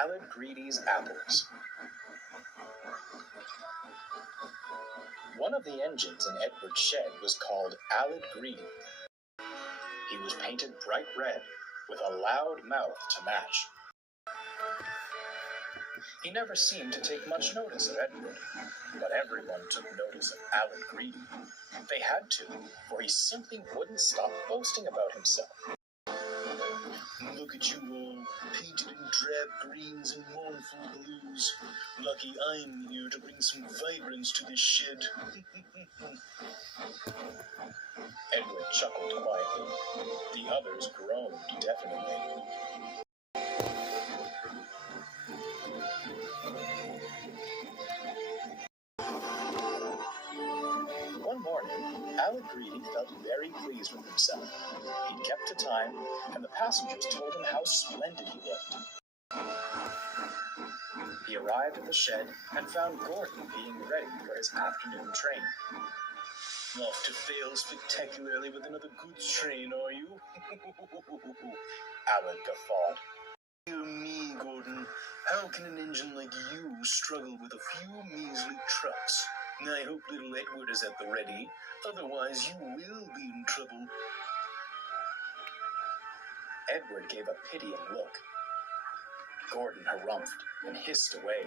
Aled Greedy's apples. One of the engines in Edward's shed was called Aled Greedy. He was painted bright red, with a loud mouth to match. He never seemed to take much notice of Edward, but everyone took notice of Aled Greedy. They had to, for he simply wouldn't stop boasting about himself. Look at you all, painted in drab greens and mournful blues. Lucky I'm here to bring some vibrance to this shed. Edward chuckled quietly. The others groaned deafeningly. One morning, Aled Greedy felt very pleased with himself. He'd kept to time, and the passengers told him how splendid he looked. He arrived at the shed and found Gordon being ready for his afternoon train. Off to fail spectacularly with another goods train, are you? Aled guffawed. Dear me, Gordon, how can an engine like you struggle with a few measly trucks? I hope little Edward is at the ready, otherwise you will be in trouble. Edward gave a pitying look. Gordon harumphed and hissed away.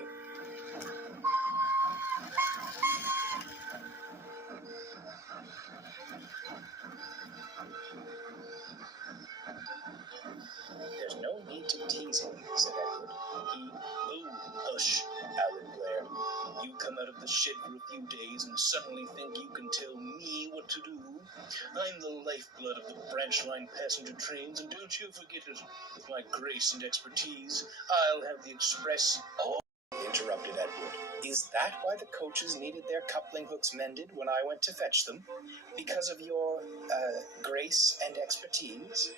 There's no need to tease him, said Edward. Oh, hush, Aled glared. You come out of the shed for a few days and suddenly think you can tell me what to do? I'm the lifeblood of the branch line passenger trains, and don't you forget it. With my grace and expertise, I'll have the express... Oh, interrupted Edward. Is that why the coaches needed their coupling hooks mended when I went to fetch them? Because of your, grace and expertise?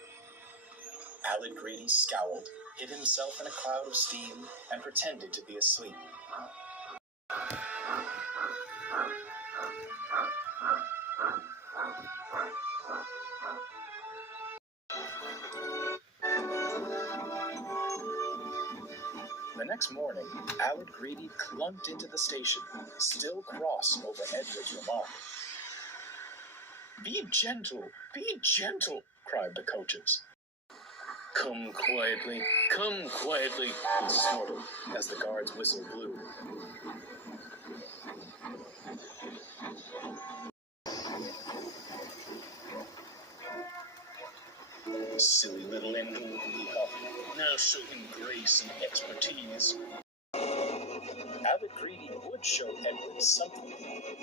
Aled Greedy scowled, hid himself in a cloud of steam, and pretended to be asleep. The next morning, Aled Greedy clunked into the station, still cross over Edward's remark. Be gentle, cried the coaches. Come quietly, he snorted as the guard's whistle blew. Silly little engine, he huffed. Now show him grace and expertise. Aled Greedy would show Edward something,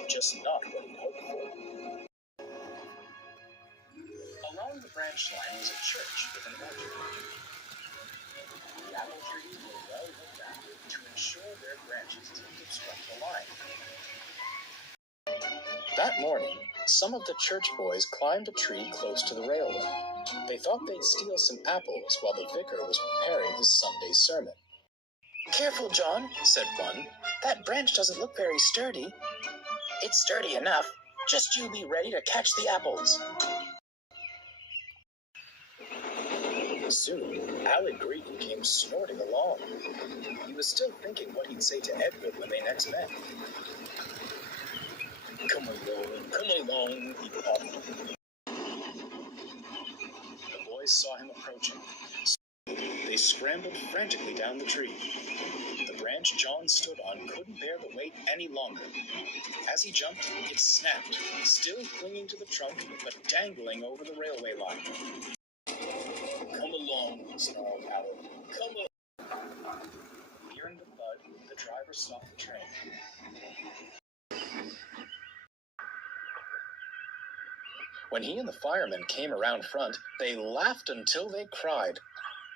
just not what he'd hoped for. Along the branch line was a church with an orchard. The apple trees were well looked after to ensure their branches didn't obstruct the line. That morning, some of the church boys climbed a tree close to the railway. They thought they'd steal some apples while the vicar was preparing his Sunday sermon. Careful, John, said one. That branch doesn't look very sturdy. It's sturdy enough. Just you be ready to catch the apples. Soon, Aled Greedy came snorting along. He was still thinking what he'd say to Edward when they next met. Come along, he puffed. The boys saw him approaching. They scrambled frantically down the tree. The branch John stood on couldn't bear the weight any longer. As he jumped, it snapped, still clinging to the trunk, but dangling over the railway line. Come along, snarled Aled. Come along. Hearing the thud, the driver stopped the train. When he and the firemen came around front, they laughed until they cried.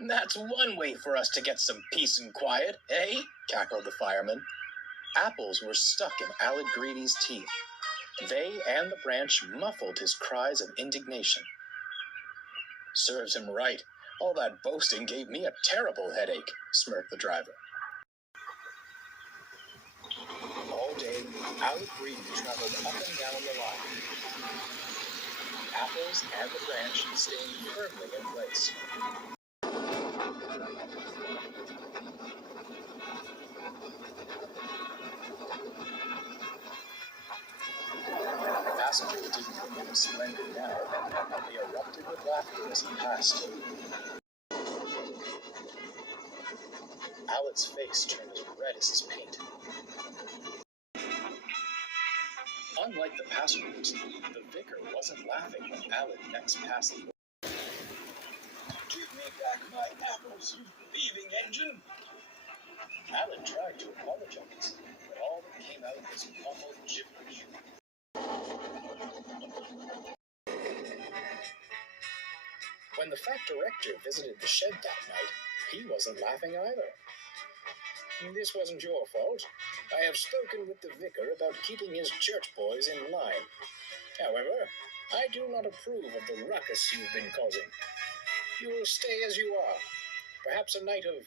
That's one way for us to get some peace and quiet, eh? Cackled the fireman. Apples were stuck in Aled Greedy's teeth. They and the branch muffled his cries of indignation. Serves him right. All that boasting gave me a terrible headache, smirked the driver. All day, Aled Greedy traveled up and down the line. apples and the branch staying firmly in place. The passengers didn't think it was splendid now. They erupted with laughter as he passed. Alec's face turned as red as his paint. Unlike the passengers, the vicar wasn't laughing when Alec next passed the door. Give me back my apples, you thieving engine! Alec tried to apologize, but all that came out was muffled gibberish. When the fat director visited the shed that night, he wasn't laughing either. This wasn't your fault. I have spoken with the vicar about keeping his church boys in line. However, I do not approve of the ruckus you've been causing. You will stay as you are. Perhaps a night of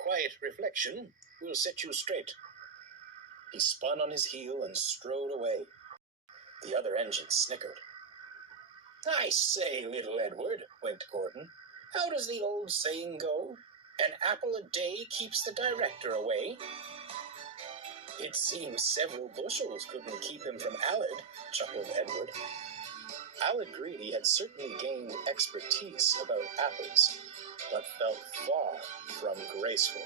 quiet reflection will set you straight. He spun on his heel and strode away. The other engine snickered. I say, little Edward, went Gordon, how does the old saying go? An apple a day keeps the director away. It seems several bushels couldn't keep him from Aled, chuckled Edward. Aled Greedy had certainly gained expertise about apples, but felt far from graceful.